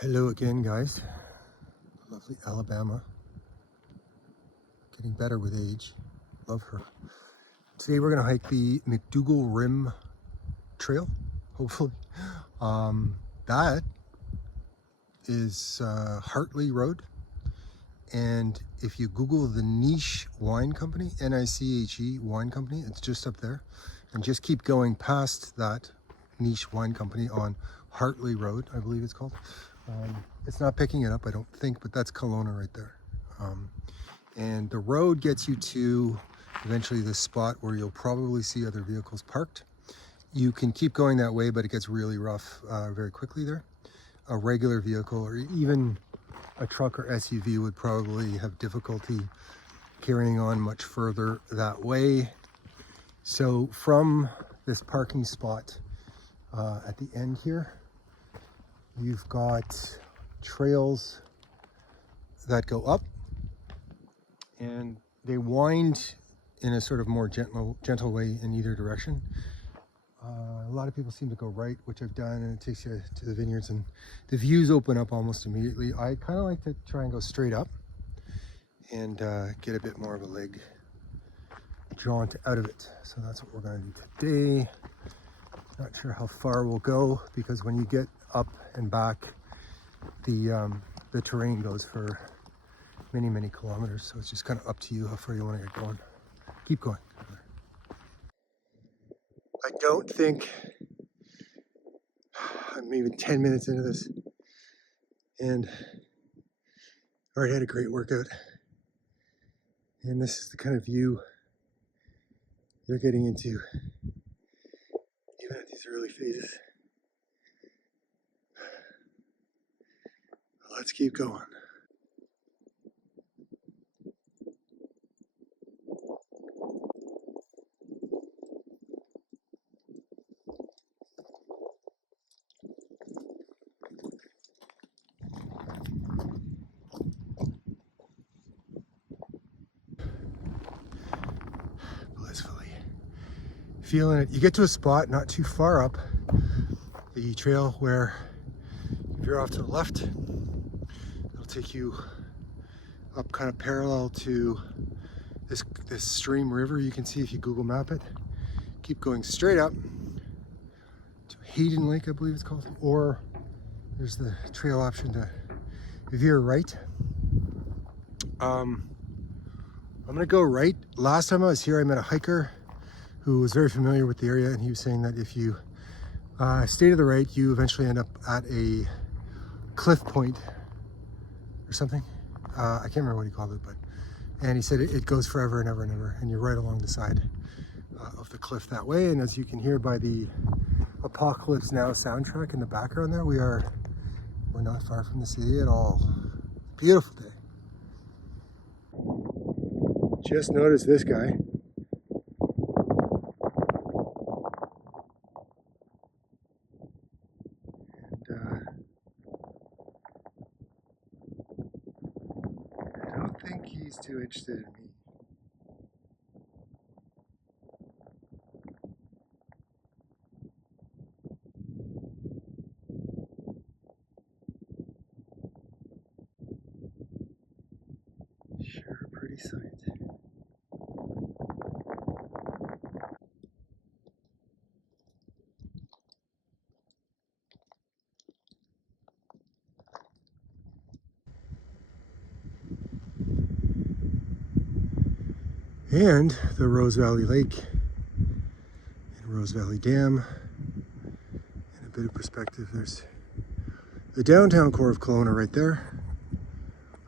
Hello again, guys. Lovely Alabama. Getting better with age. Love her. Today we're going to hike the McDougall Rim Trail, hopefully. That is Hartley Road. And if you Google the Niche Wine Company, Niche Wine Company, it's just up there. And just keep going past that Niche Wine Company on Hartley Road, I believe it's called. It's not picking it up, I don't think, but that's Kelowna right there. And the road gets you to eventually this spot where you'll probably see other vehicles parked. You can keep going that way, but it gets really rough very quickly there. A regular vehicle or even a truck or SUV would probably have difficulty carrying on much further that way. So from this parking spot at the end here, you've got trails that go up and they wind in a sort of more gentle way in either direction. A lot of people seem to go right, which I've done, and it takes you to the vineyards and the views open up almost immediately. I kind of like to try and go straight up and get a bit more of a leg jaunt out of it. So that's what we're going to do today. Not sure how far we'll go because when you get up and back, the terrain goes for many kilometers. So it's just kind of up to you how far you want to get going. Keep going. I don't think I'm even 10 minutes into this and already had a great workout. And this is the kind of view you're getting into even at these early phases. Let's keep going. Blissfully feeling it. You get to a spot not too far up the trail where if you're off to the left, it'll take you up kind of parallel to this stream river. You can see if you Google map it. Keep going straight up to Hayden Lake, I believe it's called, or there's the trail option to veer right. I'm gonna go right. Last time I was here, I met a hiker who was very familiar with the area, and he was saying that if you stay to the right, you eventually end up at a cliff point or something. I can't remember what he called it, and he said it goes forever and ever and ever, and you're right along the side of the cliff that way. And as you can hear by the Apocalypse Now soundtrack in the background there, we're not far from the city at all. Beautiful day. Just noticed this guy. I don't think he's too interested in me. Sure, pretty sight. And the Rose Valley Lake and Rose Valley Dam. In a bit of perspective, there's the downtown core of Kelowna right there.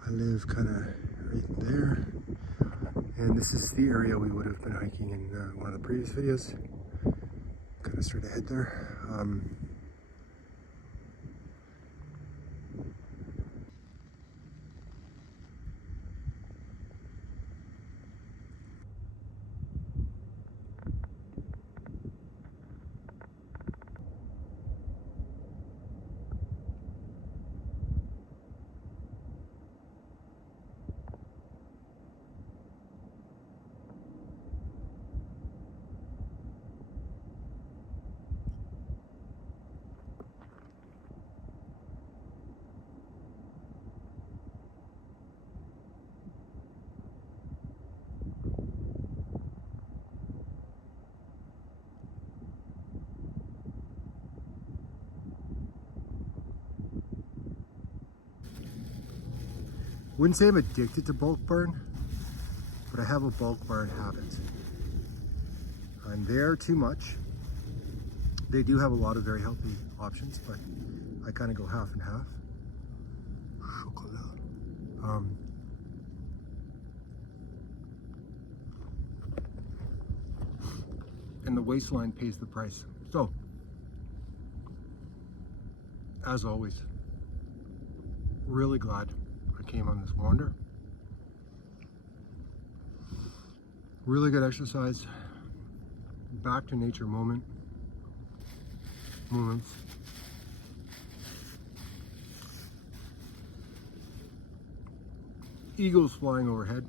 I live kind of right there. And this is the area we would have been hiking in one of the previous videos. Kind of straight ahead there. Wouldn't say I'm addicted to bulk barn, but I have a bulk barn habit. I'm there too much. They do have a lot of very healthy options, but I kind of go half and half. Chocolat. And the waistline pays the price. So, as always, really glad I came on this wander. Really good exercise. Back to nature moments. Eagles flying overhead.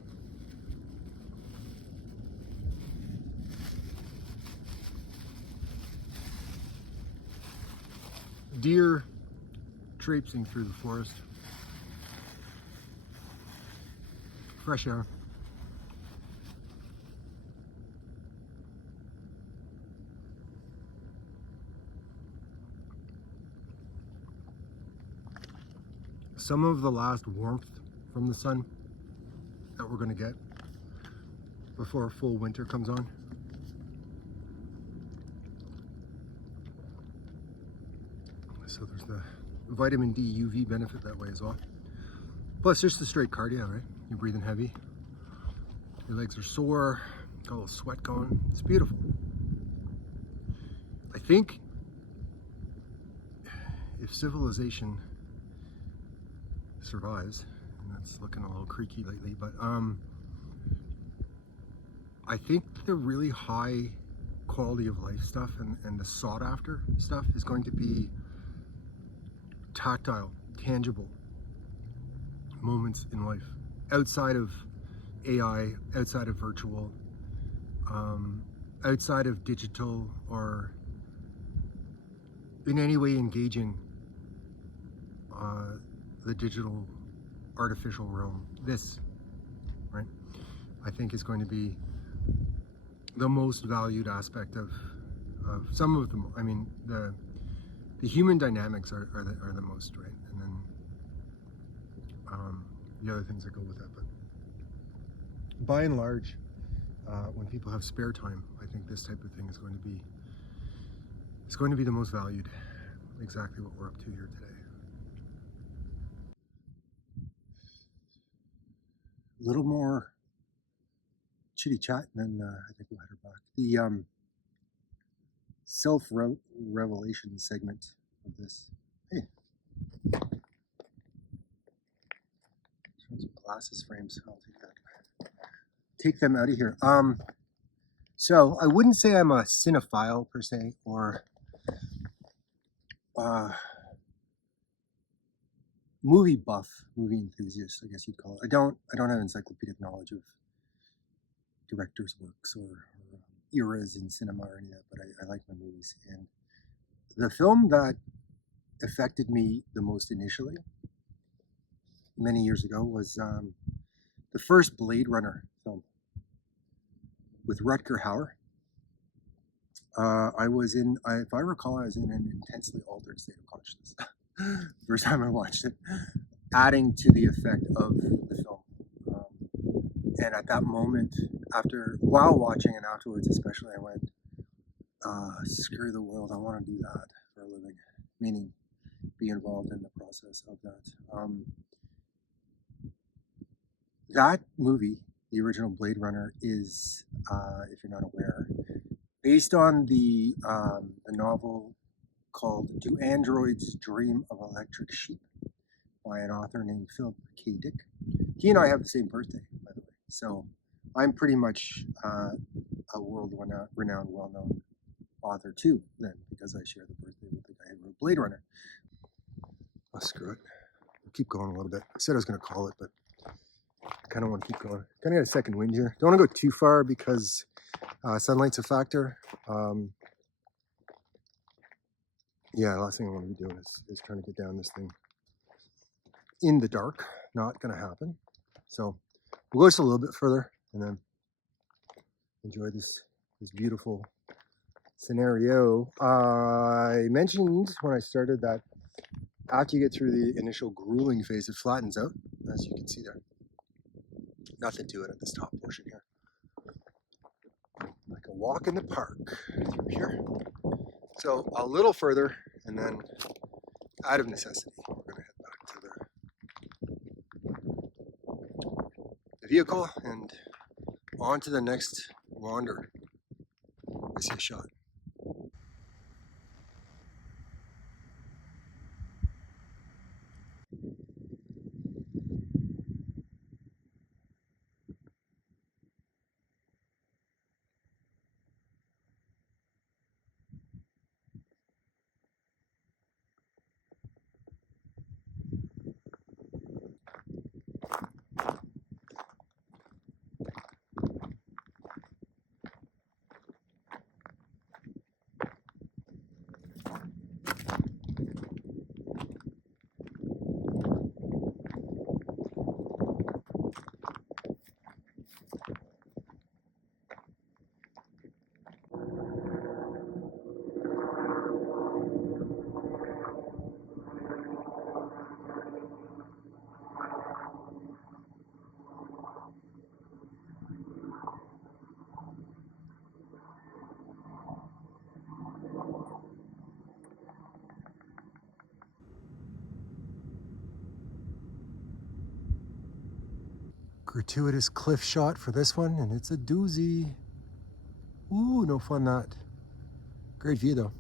Deer traipsing through the forest. Fresh air. Some of the last warmth from the sun that we're going to get before full winter comes on. So there's the vitamin D UV benefit that way as well. Plus just the straight cardio, right? You're breathing heavy. Your legs are sore, got a little sweat going. It's beautiful. I think if civilization survives, and that's looking a little creaky lately, but I think the really high quality of life stuff and the sought after stuff is going to be tactile, tangible moments in life outside of AI, outside of virtual, outside of digital, or in any way engaging the digital artificial realm. This, right, I think is going to be the most valued aspect of some of them. I mean, the human dynamics are the most, right? And then the other things that go with that. But by and large, when people have spare time, I think this type of thing is going to be the most valued. Exactly what we're up to here today. A little more chitty chat, and then I think we'll head her back. The self-revelation segment of this. Hey, some glasses frames. I'll take that. Take them out of here. So I wouldn't say I'm a cinephile per se, or movie buff, movie enthusiast, I guess you'd call it. I don't have encyclopedic knowledge of directors' works or eras in cinema or any of that, but I like my movies. And the film that affected me the most initially, many years ago, was the first Blade Runner film with Rutger Hauer. If I recall, I was in an intensely altered state of consciousness. First time I watched it, adding to the effect of the film. And at that moment, while watching and afterwards especially, I went, screw the world, I want to do that for a living. Meaning, be involved in the process of that. That movie, the original Blade Runner, is, if you're not aware, based on the novel called Do Androids Dream of Electric Sheep by an author named Philip K. Dick. He and I have the same birthday, by the way. So I'm pretty much a world-renowned, well-known author too, then, because I share the birthday with the guy who wrote Blade Runner. Oh, screw it. I'll keep going a little bit. I said I was going to call it, but I kind of want to keep going. Kind of got a second wind here. Don't want to go too far because sunlight's a factor. Yeah, the last thing I want to be doing is trying to get down this thing in the dark. Not going to happen. So we'll go just a little bit further and then enjoy this beautiful scenario. I mentioned when I started that After you get through the initial grueling phase, it flattens out, as you can see there. Nothing to it at this top portion here. Like a walk in the park through here. So a little further, and then out of necessity, we're going to head back to the vehicle and on to the next wander. I see a shot. Gratuitous cliff shot for this one, and it's a doozy. Ooh, no fun that. Great view though.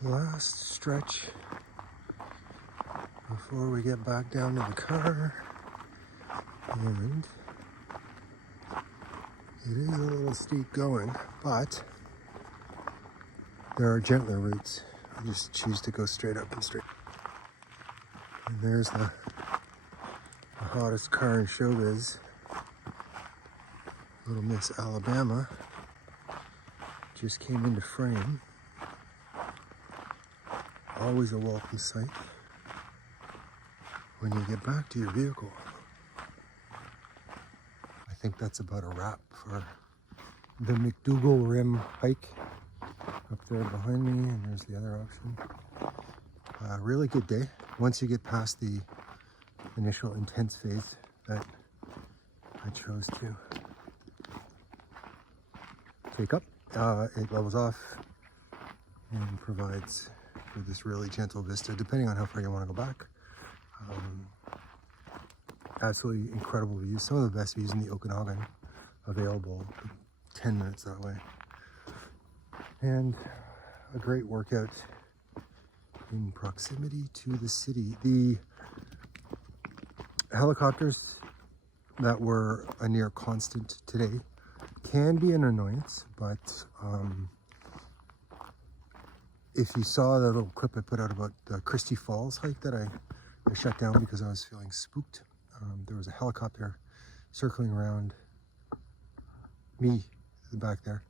Last stretch before we get back down to the car, and it is a little steep going, but there are gentler routes. I just choose to go straight up and straight. And there's the hottest car in showbiz, Little Miss Alabama, just came into frame. Always a welcome sight when you get back to your vehicle. I think that's about a wrap for the McDougall Rim hike up there behind me, and there's the other option. Really good day. Once you get past the initial intense phase that I chose to take up, it levels off and provides for this really gentle vista, depending on how far you want to go back. Absolutely incredible views, some of the best views in the Okanagan available, 10 minutes that way. And a great workout in proximity to the city. The helicopters that were a near constant today can be an annoyance, but if you saw that little clip I put out about the Christie Falls hike that I shut down because I was feeling spooked, there was a helicopter circling around me back there,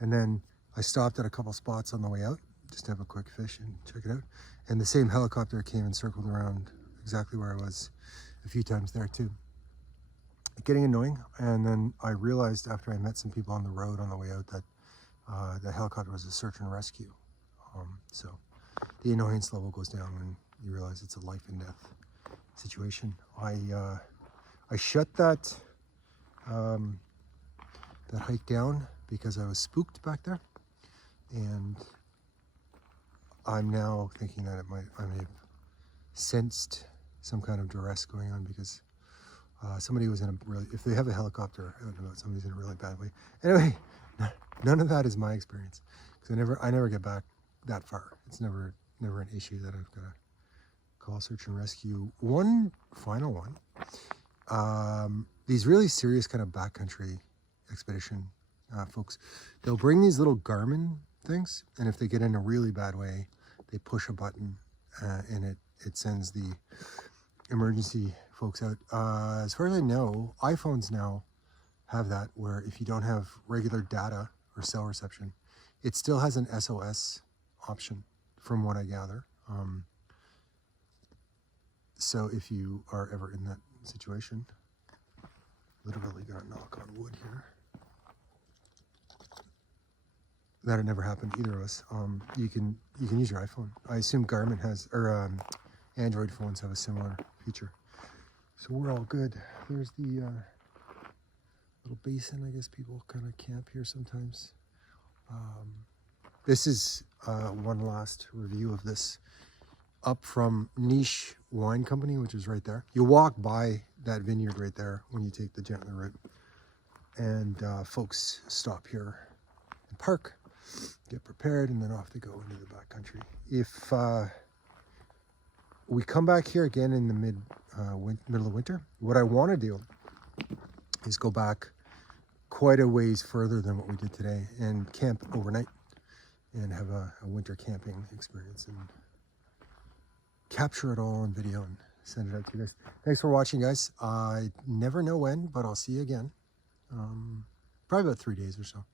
and then I stopped at a couple spots on the way out just to have a quick fish and check it out, and the same helicopter came and circled around exactly where I was a few times there too. Getting annoying. And then I realized after I met some people on the road on the way out that the helicopter was a search and rescue. So the annoyance level goes down when you realize it's a life and death situation. I shut that that hike down because I was spooked back there, and I'm now thinking that I may have sensed some kind of duress going on because somebody was in a really, if they have a helicopter, I don't know, somebody's in a really bad way. Anyway, none of that is my experience because I never get back that far. It's never an issue that I've got to call search and rescue. One final one. These really serious kind of backcountry expedition folks, they'll bring these little Garmin things, and if they get in a really bad way, they push a button and it sends the emergency folks out. As far as I know, iPhones now have that, where if you don't have regular data or cell reception, it still has an SOS option, from what I gather. So if you are ever in that situation, literally gonna knock on wood here, that had never happened to either of us. You can use your iPhone. I assume Garmin has, or Android phones have a similar feature. So we're all good. There's the little basin. I guess people kind of camp here sometimes. This is one last review of this up from Niche Wine Company, which is right there. You walk by that vineyard right there when you take the gentler route, and folks stop here and park, get prepared, and then off they go into the backcountry. If we come back here again in the middle of winter, what I want to do is go back quite a ways further than what we did today and camp overnight and have a winter camping experience and capture it all on video and send it out to you guys. Thanks for watching, guys. I never know when, but I'll see you again. Probably about 3 days or so.